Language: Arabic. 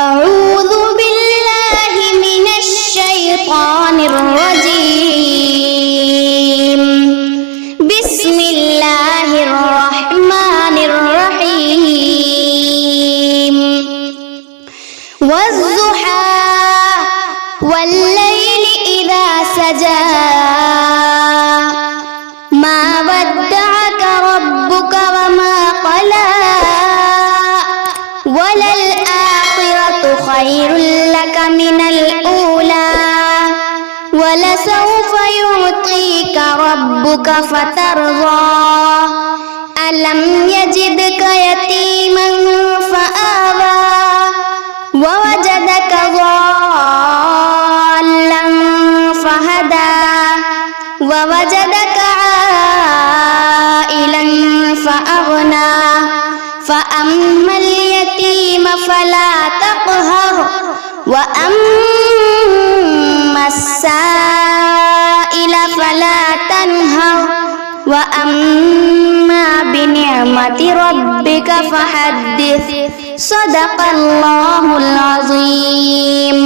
أعوذ بالله من الشيطان الرجيم. بسم الله الرحمن الرحيم. والضحى والليل إذا سجى ما ودعك ربك وما قلى وللآخرة خير لك من الأولى ولسوف يعطيك ربك فترضى ألم يجدك يتيما فآوى ووجدك ضالا فهدى ووجدك عائلا فأغنى فأما اليتيم فلا تقهر وأما السائل فلا تنهر وأما بنعمة ربك فحدث. صدق الله العظيم.